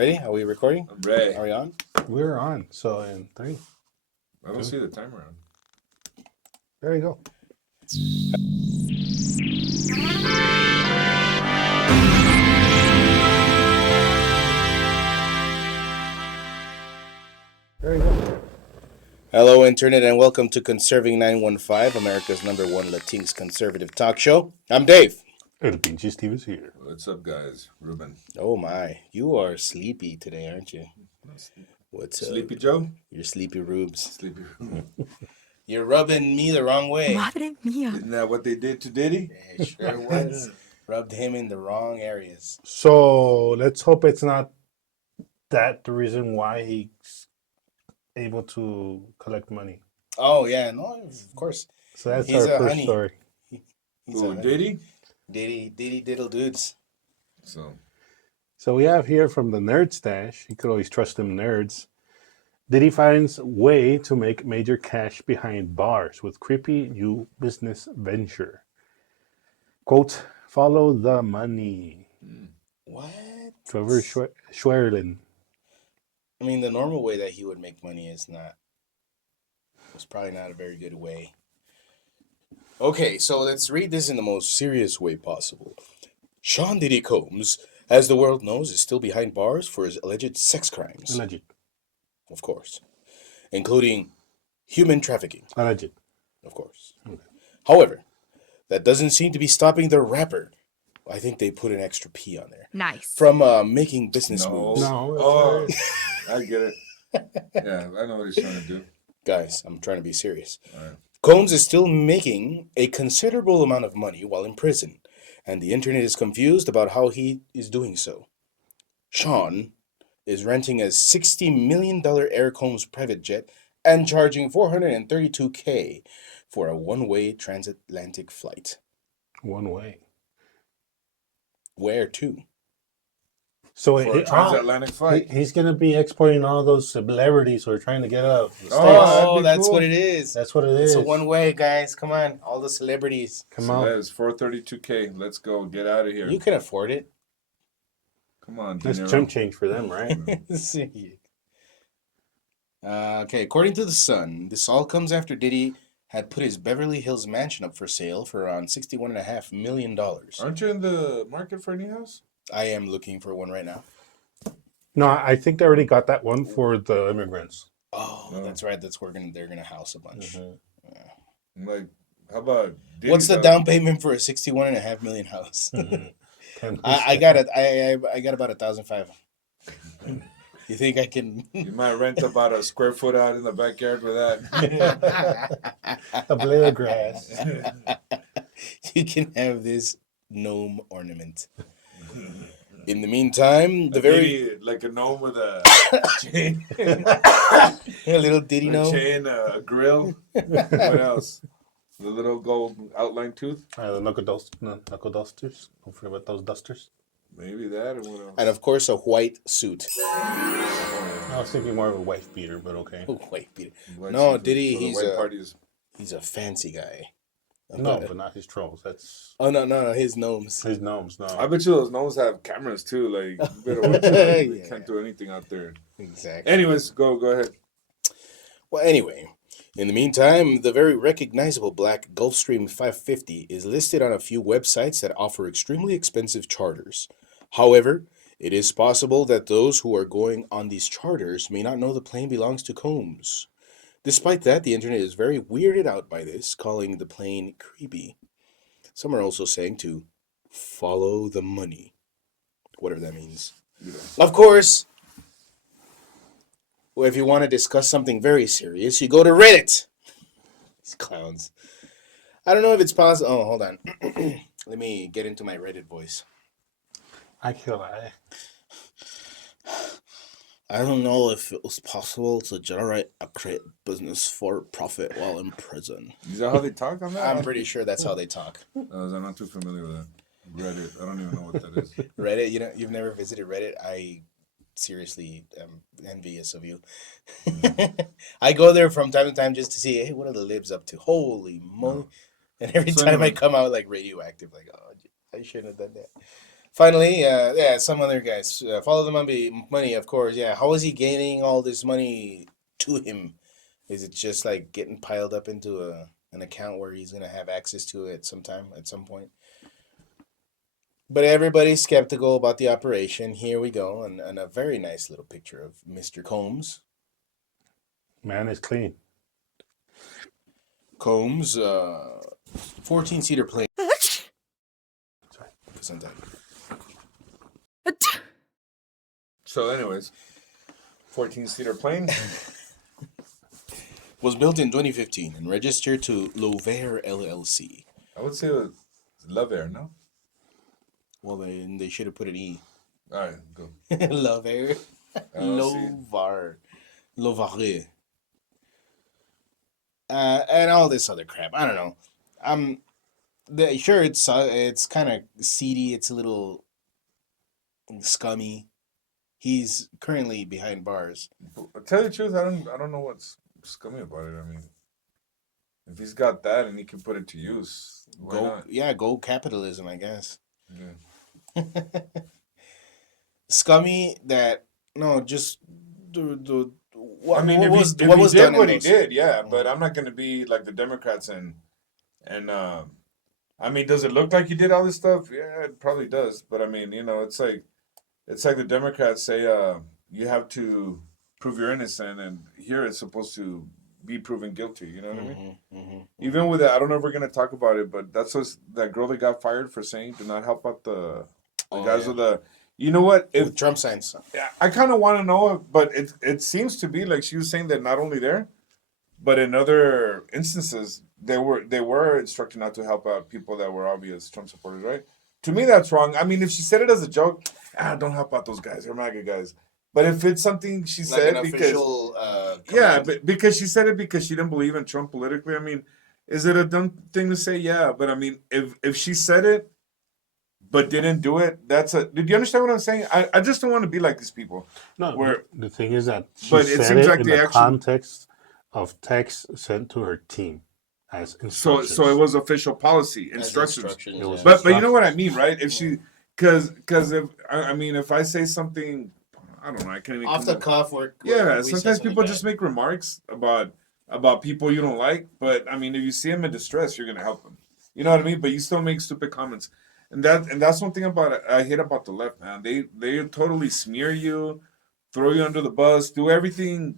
Ready? Are we recording? I'm ready. Are we on? We're on. So in 3. I don't see the timer on. There you go. There you go. Hello, Internet, and welcome to Conserving 915, America's #1 Latinx conservative talk show. I'm Dave. El pinche Steve is here. What's up, guys? Ruben. Oh, my. You are sleepy today, aren't you? What's up? Sleepy Joe? You're sleepy rubes. Sleepy. You're rubbing me the wrong way. Madre mía. Isn't that what they did to Diddy? It sure was. Rubbed him in the wrong areas. So let's hope it's not that the reason why he's able to collect money. Oh, yeah. No, of course. So that's He's our a first honey. story. He's Who, a Diddy? Diddy diddle dudes. So we have here from the Nerd Stash. You could always trust them nerds. Diddy finds way to make major cash behind bars with creepy new business venture. Quote, follow the money. What? Trevor Schwerlin. I mean, the normal way that he would make money was probably not a very good way. Okay, so let's read this in the most serious way possible. Sean Diddy Combs, as the world knows, is still behind bars for his alleged sex crimes. Alleged. Of course. Including human trafficking. Alleged. Of course. Okay. However, that doesn't seem to be stopping the rapper. I think they put an extra P on there. Nice. From making business moves. No. Oh, I get it. Yeah, I know what he's trying to do. Guys, I'm trying to be serious. All right. Combs is still making a considerable amount of money while in prison, and the internet is confused about how he is doing so. Sean is renting a $60 million Air Combs private jet and charging $432K for a one-way transatlantic flight. One way. Where to? So For a transatlantic flight. he's going to be exporting all those celebrities who are trying to get out of the States. that'd be That's cool. what it is. That's what it It's is. a one-way, guys. Come on, all the celebrities. Come So on. that is $432K. Let's go. Get out of here. You can afford it. Come on, De That's Niro. chump change for them, right? Okay, according to The Sun, this all comes after Diddy had put his Beverly Hills mansion up for sale for around $61.5 million. Aren't you in the market for any house? I am looking for one right now. No, I think they already got that one for the immigrants. Oh, No. that's right. That's where they're gonna house a bunch. I'm like, how about Diddy's What's the house? down payment for a $61.5 million house? I got it. I got about 1,500. You think I can? You might rent about a square foot out in the backyard with that. A blade of grass. You can have this gnome ornament. In the meantime, the very Diddy, like a gnome with a chain, a little Diddy a gnome. chain, a grill. What else? The little gold outline tooth. The knuckle dusters. Don't forget about those dusters. Maybe that or what else? And of course, a white suit. I was thinking more of a wife beater, but okay. Oh, white Peter. White No, suit Diddy, for the he's white a- parties. He's a fancy guy. No, but not his trolls. That's Oh no, his gnomes. his gnomes. No. I bet you those gnomes have cameras too. Like, you better watch out. They Yeah. can't do anything out there. Exactly. Anyways, go ahead. Well, anyway, in the meantime, the very recognizable black Gulfstream 550 is listed on a few websites that offer extremely expensive charters. However, it is possible that those who are going on these charters may not know the plane belongs to Combs. Despite that, the internet is very weirded out by this, calling the plane creepy. Some are also saying to follow the money, whatever that means. Yeah. Of course, well, if you want to discuss something very serious, you go to Reddit. These clowns. I don't know if it's possible. Oh, hold on. Let me get into my Reddit voice. I feel like I don't know if it was possible to generate a great business for profit while in prison. Is that how they talk on that? I'm pretty sure that's how they talk. I'm not too familiar with that. Reddit. I don't even know what that is. Reddit, you've never visited Reddit? I seriously am envious of you. I go there from time to time just to see, hey, what are the libs up to? Holy moly. And every So time I anyway. come out like radioactive, like, oh, I shouldn't have done that. Finally, yeah, some other guys follow the money, of course. Yeah, how is he gaining all this money to him? Is it just like getting piled up into an account where he's gonna have access to it sometime at some point? But everybody's skeptical about the operation. Here we go, and a very nice little picture of Mr. Combs. Man is clean. Combs, 14-seater plane. Sorry, sometimes. So, anyways, 14-seater plane. Was built in 2015 and registered to Lovair LLC. I would say it was Love Air, no? Well, they should have put an E. All right, go. Lovair. LLC. Lovair. And all this other crap. I don't know. Sure, it's kind of seedy. It's a little scummy. He's currently behind bars. But tell you the truth, I don't know what's scummy about it. I mean, if he's got that and he can put it to use, why not? Go capitalism, I guess. Yeah. Scummy that just the what, I mean, what if was he, what if was he did done in what he those- did, yeah. But I'm not gonna be like the Democrats and I mean, does it look like he did all this stuff? Yeah, it probably does. But I mean, it's like the Democrats say, you have to prove you're innocent, and here it's supposed to be proven guilty. You know what I mean? Even with that, I don't know if we're gonna talk about it, but that's that girl that got fired for saying do not help out the guys with the. You know what? with Trump signs. I kind of want to know, but it seems to be like she was saying that not only there, but in other instances they were instructed not to help out people that were obvious Trump supporters, right? To me, that's wrong. I mean, if she said it as a joke, don't help out those guys, they're MAGA guys. But if it's something she Like said an because official, yeah, command. because she said it because she didn't believe in Trump politically. I mean, is it a dumb thing to say? Yeah, but I mean, if she said it but didn't do it, did you understand what I'm saying? I just don't want to be like these people. No, Where- the thing is that she But it said seems it like in they the actually- context of text sent to her team as instructions. So it was official policy instructions. It was yeah. But you know what I mean, right? If she, because if I mean, if I say something, I don't know, I can't even off the cuff. We Yeah, say sometimes something people bad. just make remarks about people you don't like. But I mean, if you see them in distress, you're gonna help them. You know what I mean? But you still make stupid comments, and that's one thing I hate about the left, man. They totally smear you, throw you under the bus, do everything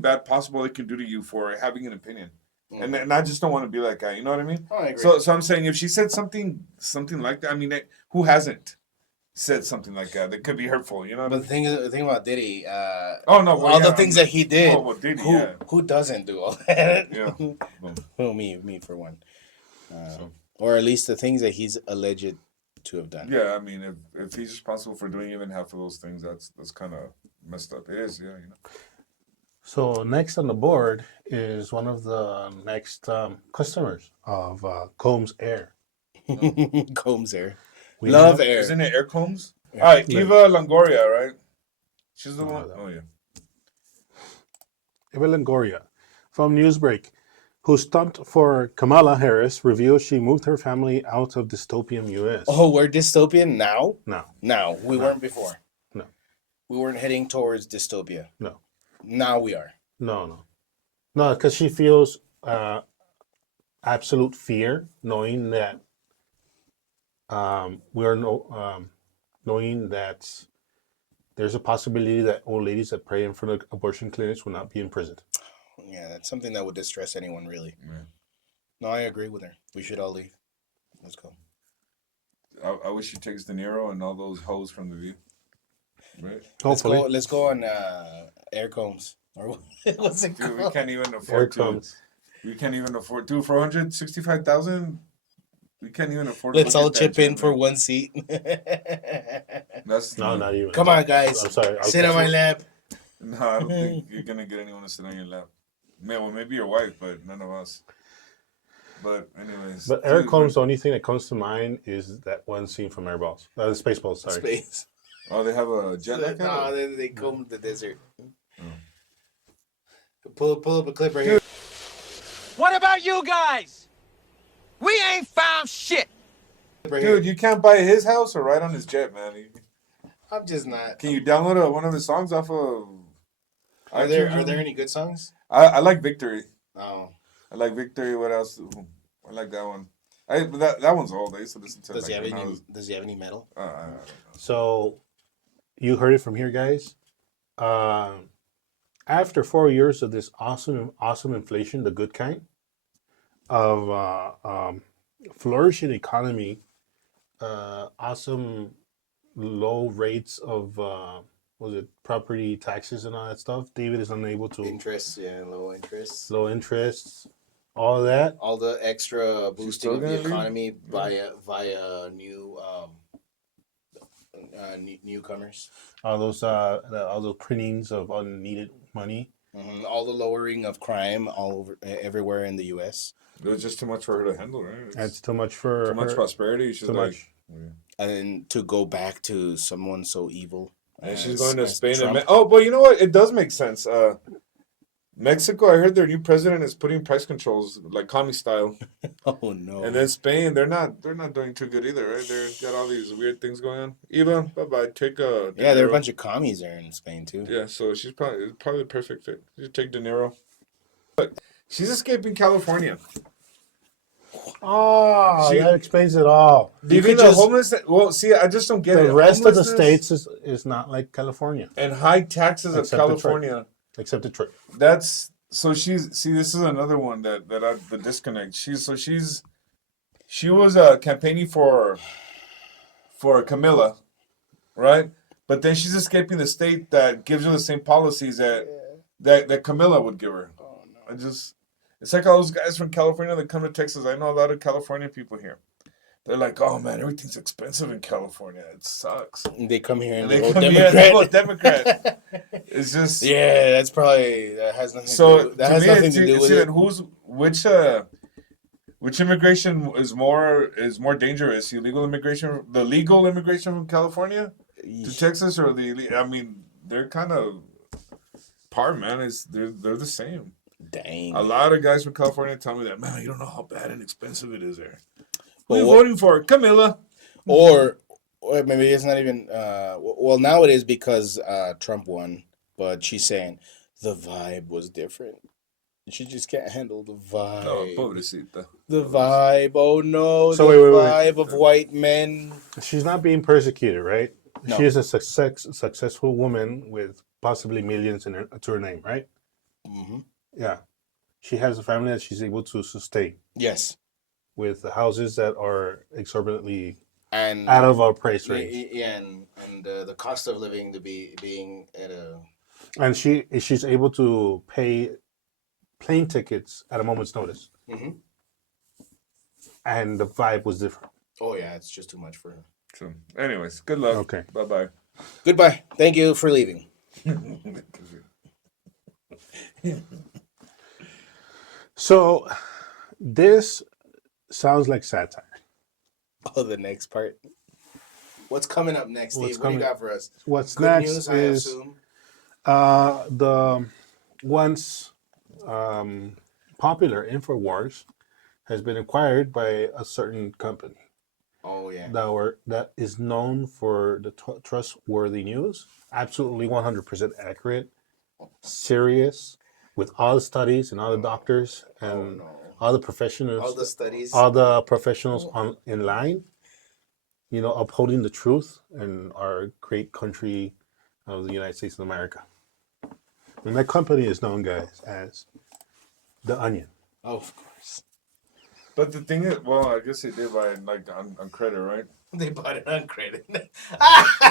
bad possible they can do to you for having an opinion. And I just don't want to be that guy. You know what I mean? Oh, I agree. So I'm saying if she said something like that, I mean, who hasn't said something like that that could be hurtful? You know what I But mean? the thing about Diddy, Oh no! Well, all the yeah, things that he did, well, Diddy, who doesn't do all that? Yeah. Well, me for one, or at least the things that he's alleged to have done. Yeah, I mean, if he's responsible for doing even half of those things, that's kind of messed up. It is, yeah, So next on the board is one of the next customers of Combs Air. Combs Air, We love have- Air. Isn't it Air Combs? Yeah. All right, Yeah. Eva Longoria, right? She's the No, one. no. Oh yeah. Eva Longoria from Newsbreak, who stumped for Kamala Harris, reveals she moved her family out of dystopian U.S. Oh, we're dystopian now. No, Now we weren't before. No. We weren't heading towards dystopia. no, Now we are. no, because she feels absolute fear knowing that knowing that there's a possibility that old ladies that pray in front of abortion clinics will not be imprisoned. Yeah, that's something that would distress anyone, really. Yeah. No, I agree with her. We should all leave. Let's go. I wish she takes De Niro and all those hoes from The View. Right? Hopefully, Let's go on Air Combs. Or what's it Dude, we called? can't even Here afford it to. comes. We can't even afford to for 165,000. We can't even afford. Let's to all look at chip that in shit, for man. one seat. That's No, not even. Come on, guys. I'm sorry. Sit on my lap. No, I don't think you're gonna get anyone to sit on your lap. Well, maybe your wife, but none of us. But anyways. But Eric dude, Combs, the only thing that comes to mind is that one scene from Airballs. Spaceballs, sorry. Space. Oh, they have a jet like that? No, they combed the desert. Pull up a clip right here. What about you guys? We ain't found shit. Dude, you can't buy his house or ride on his jet, man. I'm just not. Can you download one of his songs off of Are there any good songs? I like Victory. Oh. I like Victory. What else? I like that one. But that one's old. I used to listen to it. Does he have any metal? I don't know. So, you heard it from here, guys. After 4 years of this awesome inflation, the good kind, of flourishing economy, awesome low rates of was it property taxes and all that stuff. David is unable to Interest, yeah, low interest. low interests, all that. All the extra boosting of the gonna leave? economy via newcomers. All those printings of unneeded money. All the lowering of crime all over everywhere in the U.S. It was just too much for her to handle, right? That's too much for too much her. prosperity. She's Too like, much. And to go back to someone so evil. and she's going to Spain Trump. and but you know what? It does make sense. Mexico, I heard their new president is putting price controls like commie style, Oh no! and then Spain, they're not doing too good either, right? They've got all these weird things going on. Eva, bye bye. Take a yeah, there are a bunch of commies there in Spain too. Yeah, so she's probably the perfect fit. You take De Niro. Look, she's escaping California. Oh, She- that explains it all. Leaving the homeless. Well, see, I just don't get it. The rest of the Homelessness states is not like California, and high taxes of Except Detroit. California. except Detroit. That's so she's see. This is another one the disconnect. She was campaigning for Camilla, right? But then she's escaping the state that gives her the same policies that Camilla would give her. Oh no! It's like all those guys from California that come to Texas. I know a lot of California people here. They're like, oh man, everything's expensive in California. It sucks. They come here and And they they vote come here and they vote Democrat. Democrat. It's just Yeah, that has nothing. so. to do, that has me, nothing to do with it. Which immigration is more dangerous? Illegal immigration, the legal immigration from California to Texas, or I mean, they're kind of par, man. They're the same. Dang. A lot of guys from California tell me that, man, you don't know how bad and expensive it is there. Who Well, are you what- voting for? Camilla. Or maybe it's not even. Well, now it is because Trump won, but she's saying the vibe was different. She just can't handle the vibe. Oh, pobrecita. The vibe. Oh no, So the wait. vibe of white men. She's not being persecuted, right? No. She is a successful woman with possibly millions to her name, right? Hmm. Yeah. She has a family that she's able to sustain Yes, with houses that are exorbitantly and out of our price range. yeah, and the cost of living to being at a. And she's able to pay plane tickets at a moment's notice. Hmm. And the vibe was different. Oh yeah, it's just too much for her. So, anyways, good luck. Okay. Bye-bye. Goodbye. Thank you for leaving. So this sounds like satire. Oh, the next part. What's coming up next, What's Steve? What do you coming- got for us? What's Good next news, I is assume. the once popular InfoWars has been acquired by a certain company Oh yeah. that is known for the trustworthy news, absolutely 100% accurate, serious, with all the studies and all the doctors and Oh no. all the professionals, All the studies. in line, upholding the truth in our great country of the United States of America. And that company is known, guys, as The Onion. Oh, of course. But the thing is, well, I guess they did buy it like on credit, right? They bought it on credit.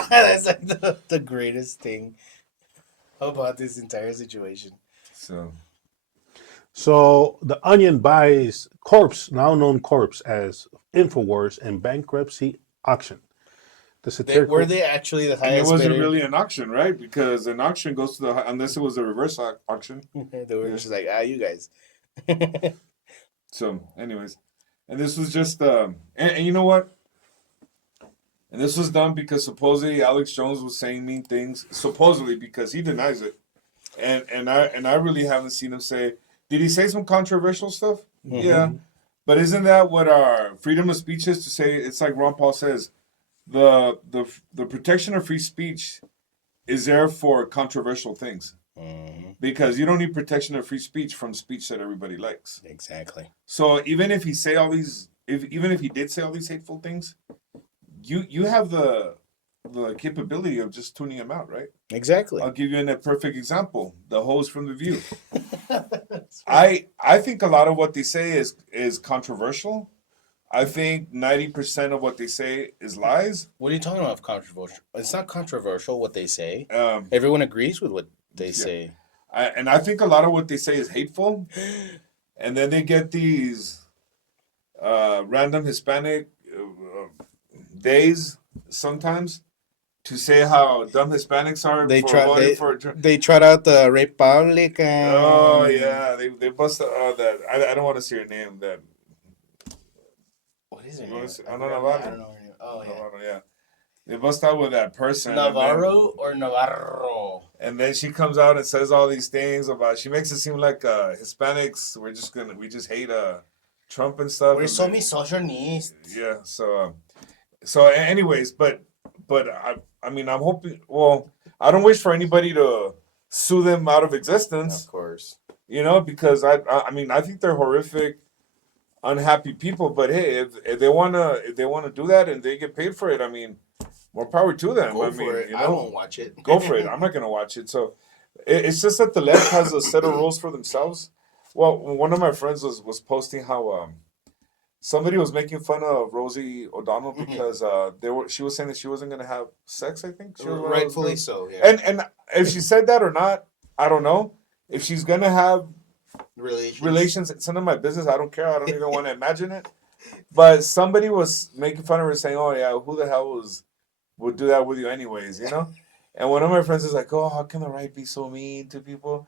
That's like the greatest thing about this entire situation. So The Onion buys now known Corpse as InfoWars in bankruptcy auction. The satirical, Were they actually the and it highest wasn't bidder? really an auction, right? Because an auction goes to unless it was a reverse auction. They were just like, you guys. So, anyways, and this was just and you know what? And this was done because supposedly Alex Jones was saying mean things. Supposedly because he denies it, and I really haven't seen him say. Did he say some controversial stuff? Mhm. Yeah, But isn't that what our freedom of speech is to say? It's like Ron Paul says, the protection of free speech is there for controversial things. Mm-hmm. Because you don't need protection of free speech from speech that everybody likes. Exactly. So even if he say all these, even if he did say all these hateful things, you have the capability of just tuning him out, right? Exactly. I'll give you a perfect example: the host from The View. I think a lot of what they say is controversial. I think 90% of what they say is lies. What are you talking about? Controversial? It's not controversial what they say. Um, Everyone agrees with what they Yeah. say. I think a lot of what they say is hateful, and then they get these random Hispanic days sometimes to say how dumb Hispanics are They for try. voting for. They trot out the Republican. Oh yeah, they bust that. I don't want to say your name. That What is it? I don't know about I it. don't know. Her name. Oh yeah. Navarro, yeah. They bust out with that person. Navarro or Navarro? And then she comes out and says all these things about. She makes it seem like Hispanics. We just hate Trump and stuff. We're and so then- misogynist. Yeah. So anyways, but I mean I'm hoping. Well, I don't wish for anybody to sue them out of existence. Of course. You know, because I mean I think they're horrific, unhappy people. But hey, if they wanna do that and they get paid for it, I mean, more power to them. Go I for mean, it. you I know, won't watch it. go for it. I'm not gonna watch it. So it's just that the left has a set of rules for themselves. Well, one of my friends was posting how somebody was making fun of Rosie O'Donnell because she was saying that she wasn't gonna have sex. I think she was one of those Rightfully girls. so. Yeah. And if she said that or not, I don't know. If she's gonna have relations, it's none of my business. I don't care. I don't even want to imagine it. But somebody was making fun of her, saying, "Oh yeah, who the hell would do that with you anyways?" You know. And one of my friends is like, "Oh, how can the right be so mean to people?"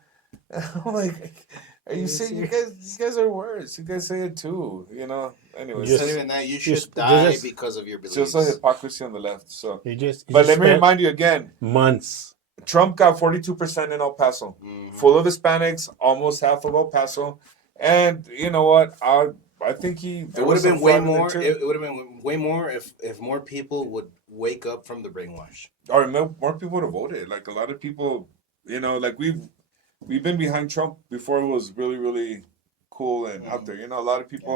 I'm like, "Are you saying you guys are worse? You guys say it too, you know?" Anyways, It's Just- not even that. You should just- die just- because of your it's beliefs. just a hypocrisy on the left. So, You just but let me spent remind you again: months. Trump got 42% in El Paso, Mhm. full of Hispanics, almost half of El Paso, and you know what? I think It would have been way more. It would have been way more if more people would wake up from the brainwash. Or more people would have voted. Like a lot of people, you know, like we've been behind Trump before it was really, really cool and out there. You know, a lot of people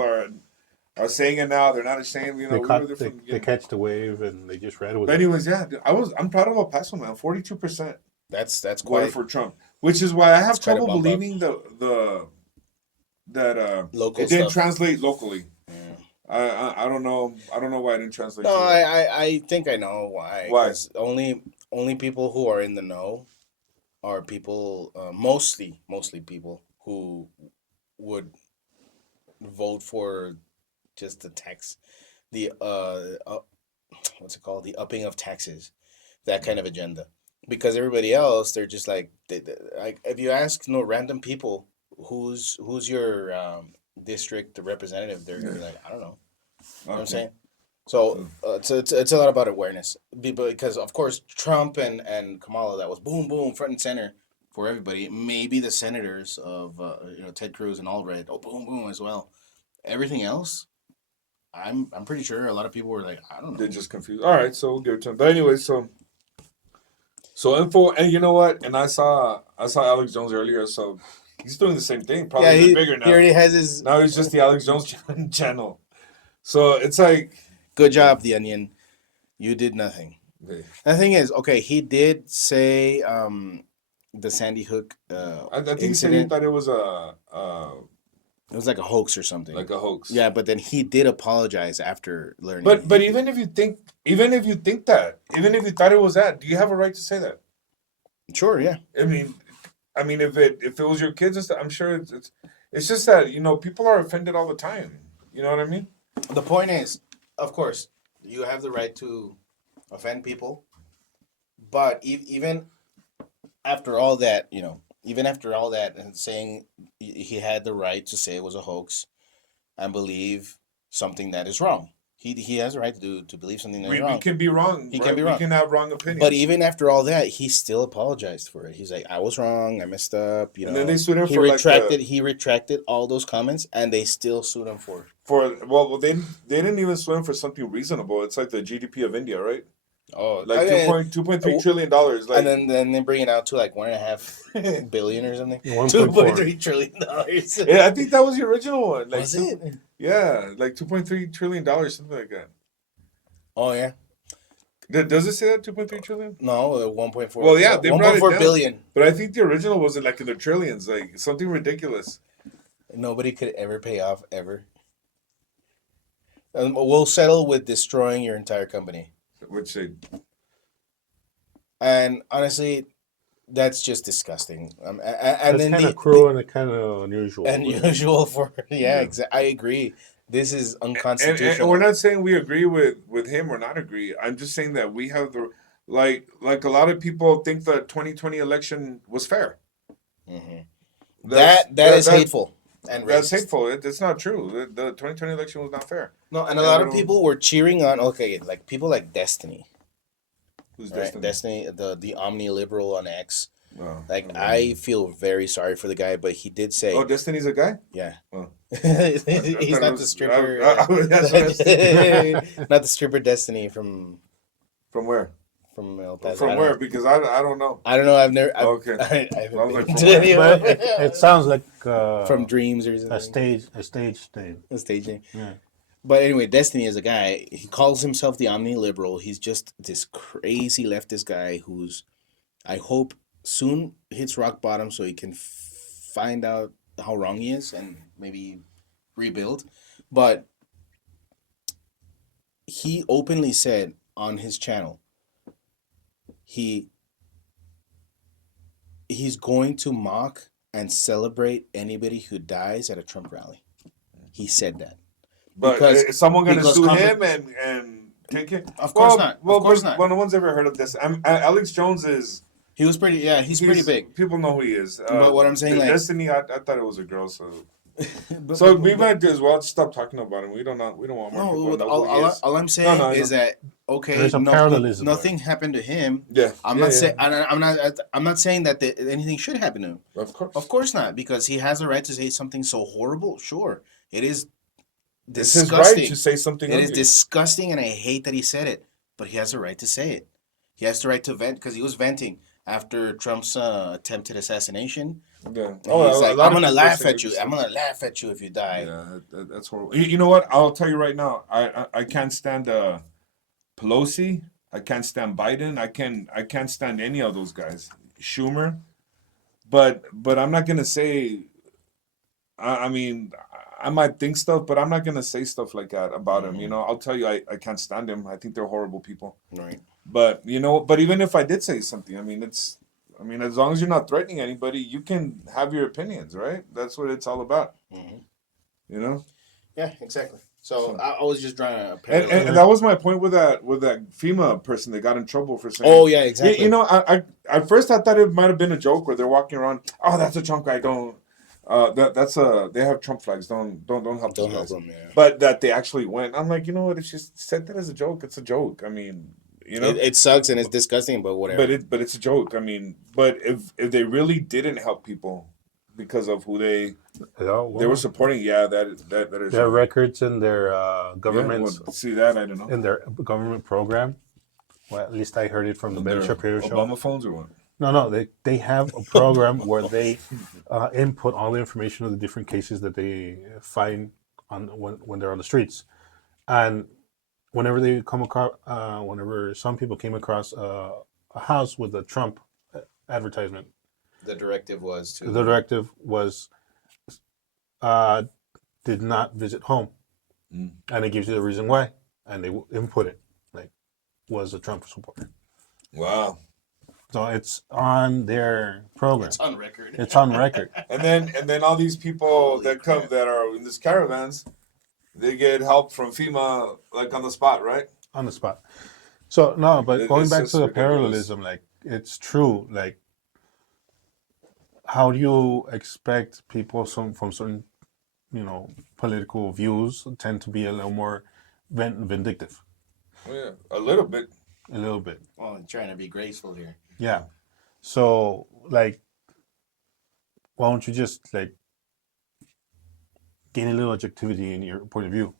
are saying it now. They're not ashamed. You know, we were there from the They beginning. catch the wave and they just ran with But it. anyways, yeah, I'm proud of El Paso, man. 42% That's voted quite for Trump, which is why I have That's quite a trouble bump up. believing that local it didn't stuff. translate locally. Yeah. I don't know. I don't know why it didn't translate. No, to I think I know why. Why? 'Cause only people who are in the know are people, mostly people who would vote for just the tax, the what's it called, the upping of taxes, that kind of agenda. Because everybody else, they're just like, like if you ask random people who's your district representative, they're gonna be like, I don't know. You know what I'm saying? So it's a lot about awareness. Because of course Trump and Kamala, that was boom boom front and center for everybody. Maybe the senators of Ted Cruz and Allred, boom boom as well. Everything else, I'm pretty sure a lot of people were like, I don't know. They're just confused. All right, so we'll give it to him. But anyway, so info, and you know what? And I saw Alex Jones earlier, so he's doing the same thing, probably even bigger now. He already has his. Now he's just the Alex Jones channel. So it's like, Good job, The Onion. You did nothing. hey, The thing is, okay, he did say the Sandy Hook I think he said he incident. thought it was It was like a hoax or something. like a hoax. Yeah, but then he did apologize after learning. But even if you think that, even if you thought it was that, do you have a right to say that? Sure, yeah. I mean, if it was your kids and stuff, I'm sure it's just that people are offended all the time. You know what I mean? The point is, of course, you have the right to offend people, but even after all that, and saying he had the right to say it was a hoax and believe something that is wrong. He has a right to believe something that is We wrong. can be wrong. He right? can be wrong. We can have wrong opinions. But even after all that, he still apologized for it. He's like, I was wrong. I messed up. And then they sued him he for retracted all those comments, and they still sued him for they didn't even swim for something reasonable. It's like the GDP of India, right? Oh, Like I mean, 2.3 trillion dollars. Like, and then they bring it out to like 1.5 billion or something. 1.4. $2.3 trillion. yeah, I think that was the original one. Like, Was it? Yeah, like $2.3 trillion, something like that. Oh yeah. Does it say that 2.3 trillion? No, 1.4. Well, yeah, they brought it 1.4 down. billion. But I think the original was like in the trillions, like something ridiculous. Nobody could ever pay off ever. We'll settle with destroying your entire company. Which they, And honestly, that's just disgusting. And That's then kind of cruel and kind of unusual. unusual for Yeah. I agree. This is and unconstitutional. we're not saying we agree with him or not agree. I'm just saying that we have the like a lot of people think the 2020 election was fair. Mhm. That's- That is hateful and That's racist. hateful. It's not true. The 2020 election was not fair. No, and a lot of people were cheering on. Okay, like people like Destiny, Who's right? Destiny, the omni liberal on X. Oh, Like I feel very sorry for the guy, but he did say, oh, Destiny's a guy? yeah, Oh. he's not the stripper. That's what I was thinking. Not the stripper Destiny from From where? El Paso. I From don't where? know. Because I don't know. I don't know. I've never. Okay. I haven't I was been like, to from where? any of But them. it sounds like From Dreams or something. a stage name. A stage name. Yeah. But anyway, Destiny is a guy. He calls himself the omni liberal. He's just this crazy leftist guy who's, I hope, soon hits rock bottom so he can find out how wrong he is and maybe rebuild. But he openly said on his channel he's going to mock and celebrate anybody who dies at a Trump rally. He said that. But Because- is someone going to because sue compa- him and take it? Of course not. Of course but not. Well, no one's ever heard of this. Alex Jones is. He was pretty. Yeah, he's pretty big. People know who he is. But what I'm saying, like- Destiny, I thought it was a girl, so. But- So but- we might as well stop talking about him. We don't want more people to know who he is. all I'm saying No, I is know. that okay, There's a parallelism there. nothing happened to him. Yeah, I'm yeah, not yeah. saying I'm not saying that anything should happen to him. Of course, not, because he has the right to say something so horrible. Sure, it is it's his disgusting. right to say something. It is ugly. disgusting, and I hate that he said it. But he has the right to say it. He has the right to vent because he was venting after Trump's attempted assassination. Yeah. And he's like, I'm gonna laugh at you. I'm gonna laugh at you if you die. Yeah, that's horrible. You know what? I'll tell you right now. I can't stand Pelosi. I can't stand Biden. I can't stand any of those guys. Schumer. But I'm not gonna say. I mean, I might think stuff, but I'm not gonna say stuff like that about him. You know, I'll tell you, I can't stand him. I think they're horrible people. Right. But but even if I did say something, I mean, as long as you're not threatening anybody, you can have your opinions, right? That's what it's all about. Mm-hmm. You know. Yeah, exactly. So I was just drawing a And parallel. that was my point with that FEMA person that got in trouble for saying. Oh yeah, exactly. You know, I at first I thought it might have been a joke where they're walking around. Oh, that's a Trump guy. Don't. They have Trump flags. Don't help. Don't those help guys. them. Yeah. But that they actually went. I'm like, you know what? If she said that as a joke, it's a joke. I mean, you know. It sucks and it's disgusting, but whatever. But it's a joke. I mean, but if they really didn't help people because of who they were supporting, that is. Their records and their governments See that? I don't know. in their government program. Well, at least I heard it from the Ben Shapiro show. Obama phones or what? No, they have a program where they input all the information of the different cases that they find on when they're on the streets, and whenever they come across, whenever some people came across a house with a Trump advertisement, The directive was to. the directive was did not visit home, and it gives you the reason why, and they input it like was a Trump supporter. Wow. So it's on their program. It's on record. It's on record. And then all these people that come that are in these caravans, they get help from FEMA like on the spot, right? On the spot. So no, but going It's back just to the ridiculous. parallelism, like it's true. Like, how do you expect people from certain, political views tend to be a little more vindictive, Oh, yeah, a little bit. a little bit. Well, I'm trying to be graceful here. Yeah. So like, why don't you just like gain a little objectivity in your point of view.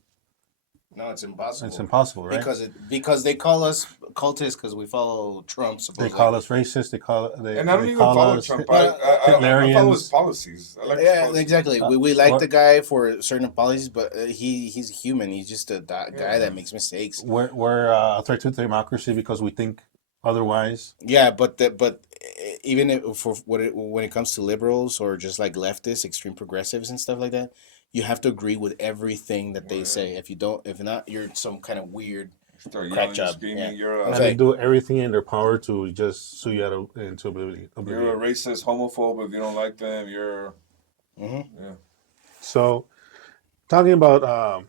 No, it's impossible. It's impossible, right? Because they call us cultists because we follow Trump. They Supposedly. call us racist. They And I don't even follow Trump. I follow his policies. I like his Yeah, policies. exactly. We like the guy for certain policies, but he's human. He's just a guy that makes mistakes. We're a threat to democracy because we think otherwise. Yeah, but even when it comes to liberals or just like leftists, extreme progressives and stuff like that, you have to agree with everything that they say. If not, you're some kind of weird Start crack yelling, job. screaming. Yeah. And they do everything in their power to just sue you into oblivion. You're a racist, homophobe. If you don't like them, you're. Mm-hmm. So, talking about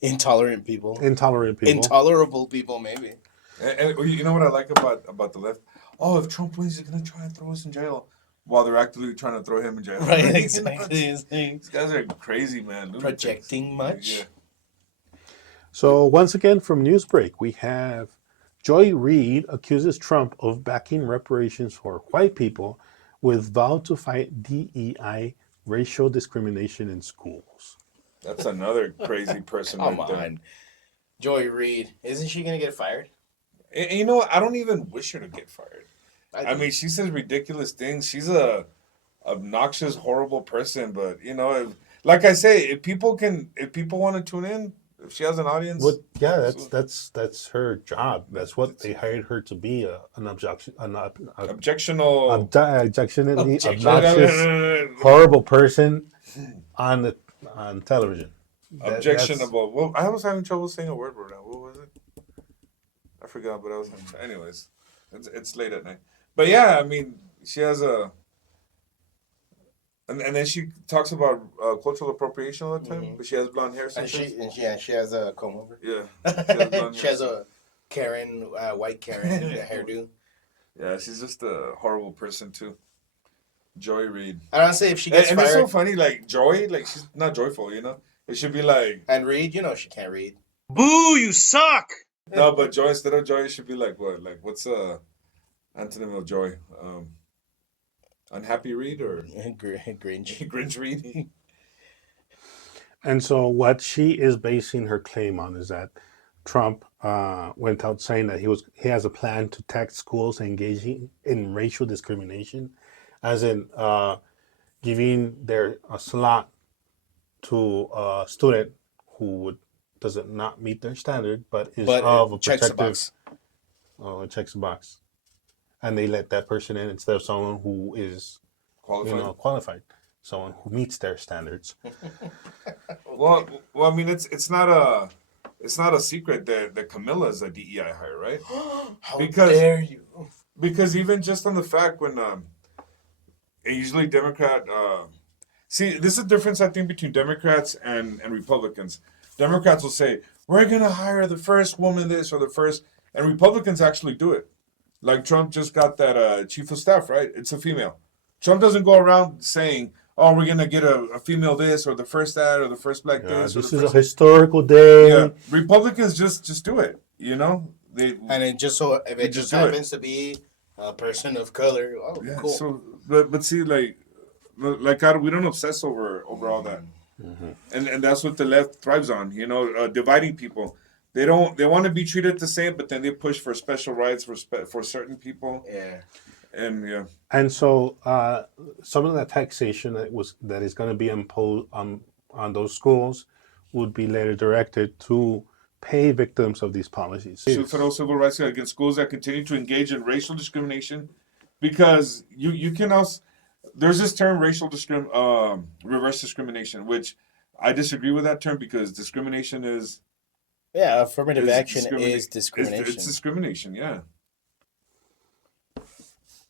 intolerant people, intolerable people, maybe. And you know what I like about the left? Oh, if Trump wins, he's gonna try and throw us in jail. While they're actively trying to throw him in jail. Right, exactly. These guys are crazy, man. Projecting much. Yeah. So once again from Newsbreak, we have Reid accuses Trump of backing reparations for white people with vow to fight DEI, racial discrimination in schools. That's another crazy person. Come on. Reid. Isn't she going to get fired? And you know what? I don't even wish her to get fired. I mean, she says ridiculous things. She's a obnoxious, horrible person. But you know, like I say, if people want to tune in, if she has an audience, that's her job. That's what they hired her to be, an obnoxious, horrible person on television. Objectionable. Well, I was having trouble saying a word right now. What was it? I forgot, but I was. Anyways, it's late at night. But yeah, I mean, she has a. And then she talks about cultural appropriation all the time, but she has blonde hair. And she has a comb over. Yeah, she has blonde she has a Karen, white Karen hairdo. Yeah, she's just a horrible person too. Reid. I don't say if she gets and fired. It's so funny, like Joy, like she's not joyful, you know. It should be like. And Reid, you know she can't read. Boo! You suck. No, but Joy, instead of Joy, it should be like what? Like what's antonym of joy? Unhappy Reid or Grinch? Grinch Reid. And so what she is basing her claim on is that Trump went out saying that he has a plan to tax schools engaging in racial discrimination, as in giving a slot to a student who doesn't not meet their standard, but of a checks protective. It checks a box, and they let that person in instead of someone who is qualified, someone who meets their standards. Well, I mean, it's not a secret that Camilla is a DEI hire, right? How dare you? Because even just on the fact when usually Democrat. See, this is the difference, I think, between Democrats and Republicans. Democrats will say, we're going to hire the first woman this or the first... And Republicans actually do it. Like Trump just got that chief of staff, right? It's a female. Trump doesn't go around saying, oh, we're going to get a female this or the first that or the first black this. This is a historical day. Yeah, Republicans just do it, you know? And it just happens to be a person of color. Oh, yeah, cool. So, but see, we don't obsess over all that. Mm-hmm. And that's what the left thrives on, you know, dividing people. They want to be treated the same, but then they push for special rights for certain people. Yeah. And so some of that taxation that is going to be imposed on those schools would be later directed to pay victims of these policies. Federal civil rights against schools that continue to engage in racial discrimination, because you can also. There's this term, reverse discrimination, which I disagree with that term because discrimination is... Yeah, affirmative action is discrimination. It's discrimination, yeah.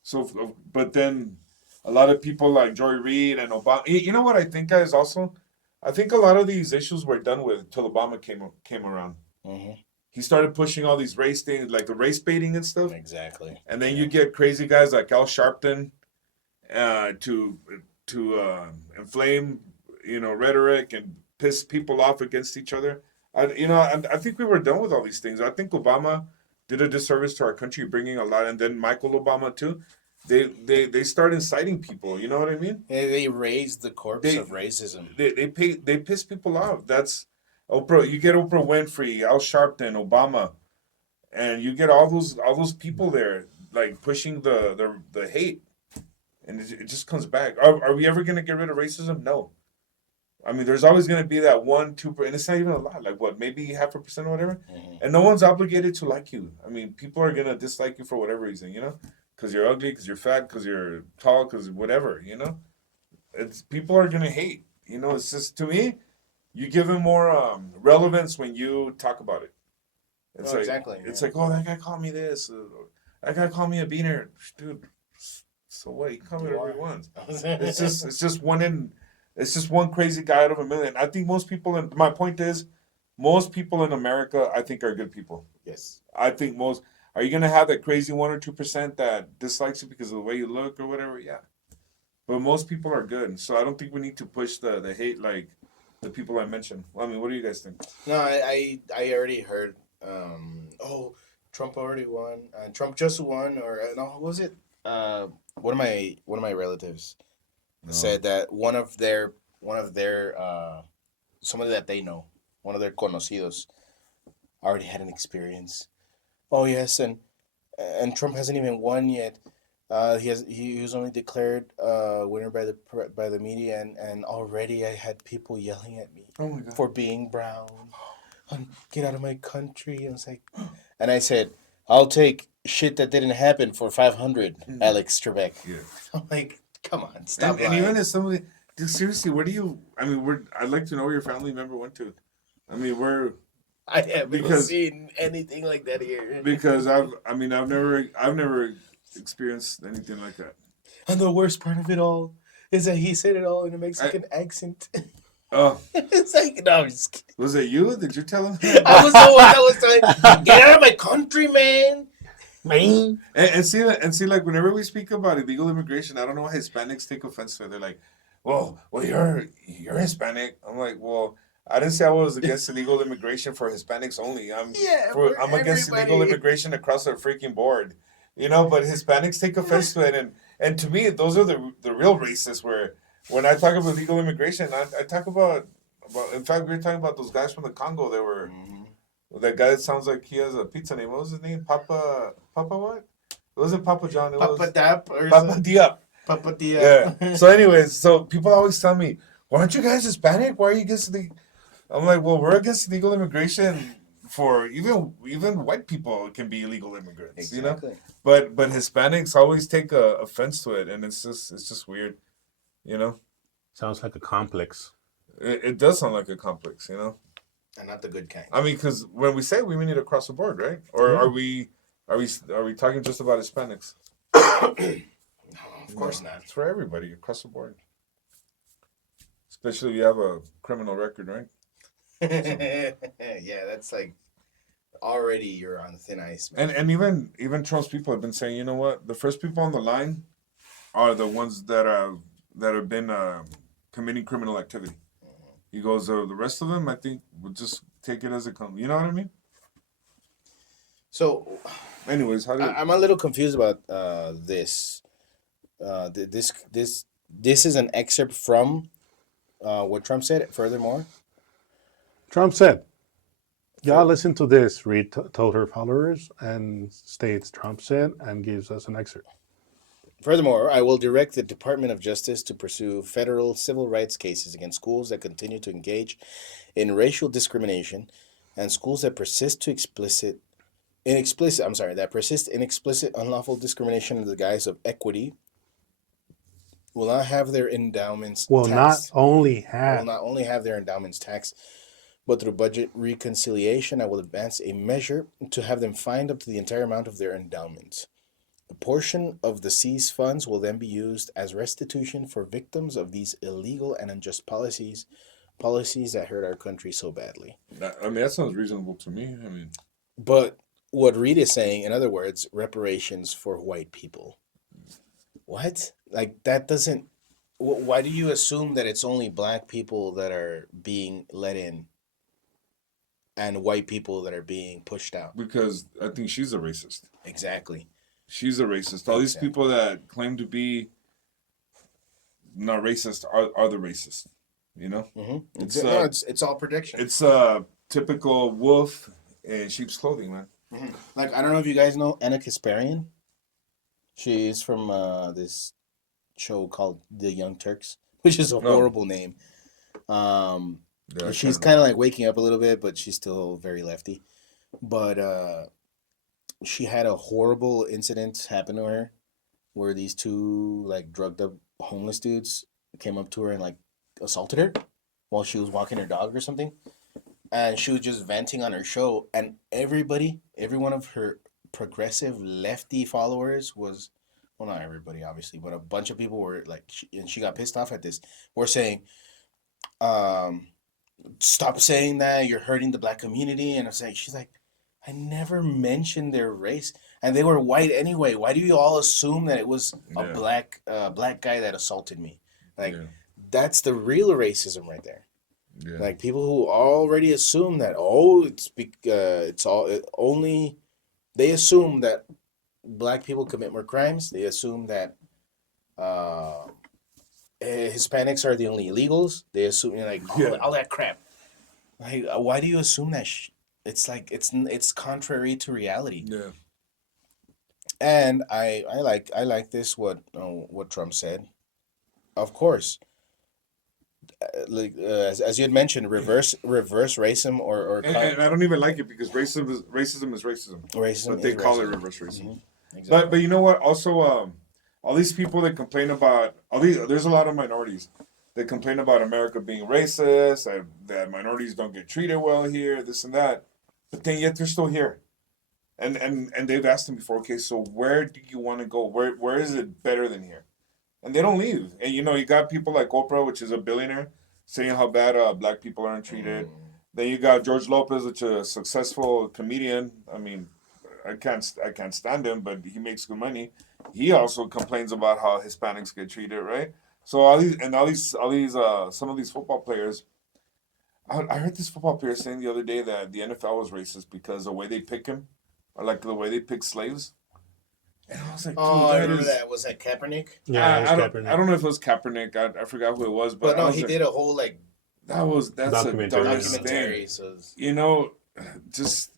So, but then a lot of people like Reid and Obama... You know what I think, guys, also? I think a lot of these issues were done with until Obama came around. Mm-hmm. He started pushing all these race things, like the race baiting and stuff. Exactly. And then you get crazy guys like Al Sharpton, to inflame, rhetoric and piss people off against each other. I think we were done with all these things. I think Obama did a disservice to our country, bringing a lot, and then Michael Obama too, they start inciting people. You know what I mean? They raised the corpse They of racism. they piss people off. That's Oprah. You get Oprah Winfrey, Al Sharpton, Obama, and you get all those people there like pushing the hate, and it just comes back. Are we ever gonna get rid of racism? No. I mean, there's always gonna be that 1-2%, and it's not even a lot. Like what, maybe 0.5% or whatever. And no one's obligated to like you. I mean, people are gonna dislike you for whatever reason, you know, because you're ugly, because you're fat, because you're tall, because whatever, you know. It's people are gonna hate. You know, it's just to me, you give them more relevance when you talk about it. It's like Exactly. it's like, oh, that guy called me this. That guy called me a beaner, dude. So what? He can call me whatever he wants. It's just one crazy guy out of a million. I think most people. My point is, most people in America, I think, are good people. Yes. I think most. Are you gonna have that crazy 1 or 2% that dislikes you because of the way you look or whatever? Yeah. But most people are good, so I don't think we need to push the hate like the people I mentioned. Well, I mean, what do you guys think? No, I already heard. Oh, Trump already won. Trump just won, or no, what was it? One of my relatives said that one of their somebody that they know, one of their conocidos, already had an experience. Oh yes, and Trump hasn't even won yet. He was only declared winner by the media, and already I had people yelling at me Oh my god. for being brown. Get out of my country. I was like, and I said, I'll take shit that didn't happen for 500, Alex Trebek. Yeah. I'm like, come on, stop And lying. even as somebody, dude, seriously, where do you? I mean, I'd like to know where your family member went to. I mean, I haven't because- seen anything like that here. because I've never experienced anything like that. And the worst part of it all is that he said it all in a Mexican accent. Oh, It's like, no, I'm just kidding. was it you? Did you tell him? I was the one that was telling, get out of my country, man. Man. And see, like whenever we speak about illegal immigration, I don't know why Hispanics take offense to it. They're like, well, you're Hispanic. I'm like, well, I didn't say I was against illegal immigration for Hispanics only. I'm against illegal everybody. immigration across the freaking board. You know, but Hispanics take offense to it, and to me, those are the real racists. Where when I talk about illegal immigration, I talk about. In fact, we were talking about those guys from the Congo. They were that guy that sounds like he has a pizza name. What was his name? Papa what? It wasn't Papa John. It Papa was Dap or Papa Diop. Papa Yeah. Dia. So, anyways, so people always tell me, "Why aren't you guys Hispanic? Why are you against the?" I'm like, well, we're against illegal immigration for even white people can be illegal immigrants, you know. But Hispanics always take offense to it, and it's just weird, you know. Sounds like a complex. It does sound like a complex, you know. And not the good kind. I mean, because when we say we mean it across the board, right? Or are we talking just about Hispanics? Of course not. It's for everybody across the board. Especially if you have a criminal record, right? Yeah, that's like already you're on thin ice, man. And even Trump's people have been saying, you know what? The first people on the line are the ones that have been committing criminal activity. He goes, the rest of them, I think, will just take it as it comes. You know what I mean? So, anyways, I'm a little confused about this. This is an excerpt from what Trump said. Furthermore, Trump said, "Y'all listen to this," Reid told her followers, and states Trump said, and gives us an excerpt. Furthermore, I will direct the Department of Justice to pursue federal civil rights cases against schools that continue to engage in racial discrimination and schools that persist in explicit unlawful discrimination in the guise of equity will not have their endowments taxed. Will not only have their endowments taxed, but through budget reconciliation, I will advance a measure to have them fined up to the entire amount of their endowments. A portion of the seized funds will then be used as restitution for victims of these illegal and unjust policies that hurt our country so badly. I mean, that sounds reasonable to me. I mean, but what Reid is saying, in other words, reparations for white people. What? Like, that doesn't... Why do you assume that it's only black people that are being let in and white people that are being pushed out? because I think she's a racist. Exactly. She's a racist. All these Exactly. people that claim to be not racist are the racist. You know, it's No, it's all prediction. it's a typical wolf in sheep's clothing, man. Like, I don't know if you guys know Anna Kasparian. She's from this show called The Young Turks, which is a No. horrible name. Yeah, She's kind of like waking up a little bit, but she's still very lefty. But she had a horrible incident happen to her where these two like drugged up homeless dudes came up to her and like assaulted her while she was walking her dog or something. And she was just venting on her show, and every one of her progressive lefty followers was, well, not everybody obviously, but a bunch of people were like, and she got pissed off at this. Were saying, stop saying that, you're hurting the black community. And I was like, she's like, I never mentioned their race, and they were white anyway. Why do you all assume that it was a Yeah. black guy that assaulted me? Like, Yeah. that's the real racism right there. Yeah. Like, people who already assume that, they assume that black people commit more crimes. They assume that Hispanics are the only illegals. They assume, all that crap. Like, why do you assume that? It's like it's contrary to reality. Yeah. And I like this what Trump said. Of course, as you had mentioned, reverse racism or And I don't even like it because racism is racism. racism. But they is call it racism. reverse racism. Mhm. Exactly. But you know what? Also, all these people that complain about there's a lot of minorities that complain about America being racist, that minorities don't get treated well here, this and that. But then yet they're still here, and they've asked them before. Okay, so where do you want to go? Where is it better than here? And they don't leave. And you got people like Oprah, which is a billionaire, saying how bad black people aren't treated. Then you got George Lopez, which is a successful comedian. I mean, I can't stand him, but he makes good money. He also complains about how Hispanics get treated, right? So all these some of these football players. I heard this football player saying the other day that the NFL was racist because the way they pick him, or like the way they pick slaves. And I was like, dude, I remember that. Was that Kaepernick? Yeah, it was I Kaepernick. don't know if it was Kaepernick. I forgot who it was, But I no, was he like, did a whole like that's Documentary, a yeah. dumbest documentary. thing. So Just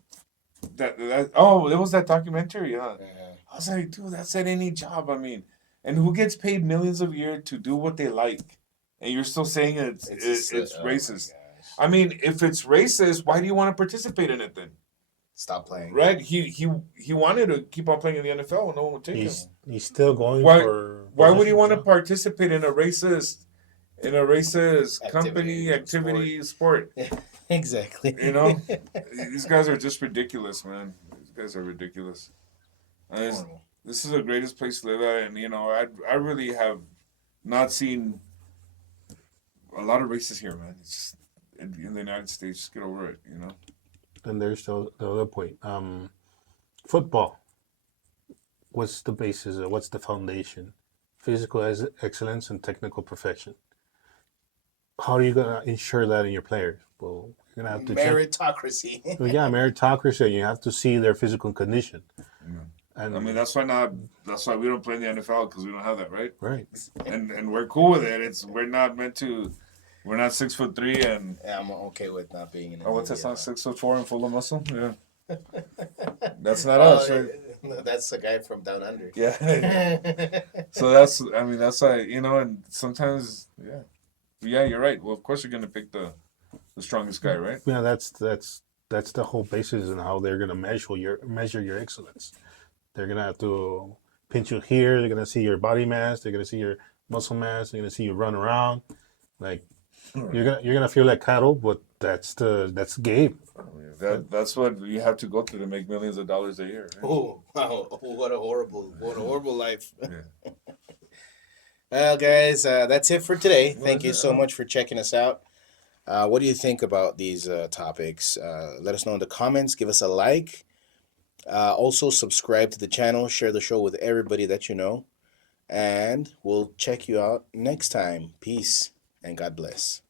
that it was that documentary, huh? yeah. I was like, dude, that's at any job. I mean, and who gets paid millions a year to do what they like, and you're still saying it's oh my racist. gosh. I mean, if it's racist, why do you want to participate in it then? Stop playing. Right? He wanted to keep on playing in the NFL, and no one would take him. He's still going Why? for. Why would he positions, want to huh? participate in a racist company activity sport? Exactly. These guys are just ridiculous, man. These guys are ridiculous. Horrible. This is the greatest place to live at, and I really have not seen a lot of races here, man. It's just in the United States. Just get over it. And there's the other point. Football. What's the basis? What's the foundation? Physical excellence and technical perfection. How are you gonna ensure that in your players? Well, you're gonna have to check. Meritocracy. Well, yeah, meritocracy. You have to see their physical condition. And I mean, that's why we don't play in the NFL because we don't have that, right? right. And we're cool with it. We're not 6'3" and Yeah, I'm okay with not being in. what's that song? 6'4" and full of muscle. Yeah, that's not us, right? No, that's the guy from Down Under. Yeah. So that's why and sometimes yeah, you're right. Well, of course you're gonna pick the strongest guy, right? Yeah, that's the whole basis in how they're gonna measure your excellence. They're gonna have to pinch you here. They're gonna see your body mass. They're gonna see your muscle mass. They're gonna see you run around. Like you're gonna feel like cattle, but that's the game. That's what you have to go through to make millions of dollars a year. Right? Oh, wow. What a horrible life. Yeah. Well, guys, that's it for today. Thank you so much for checking us out. What do you think about these topics? Let us know in the comments. Give us a like. Also, subscribe to the channel. Share the show with everybody that you know. And we'll check you out next time. Peace and God bless.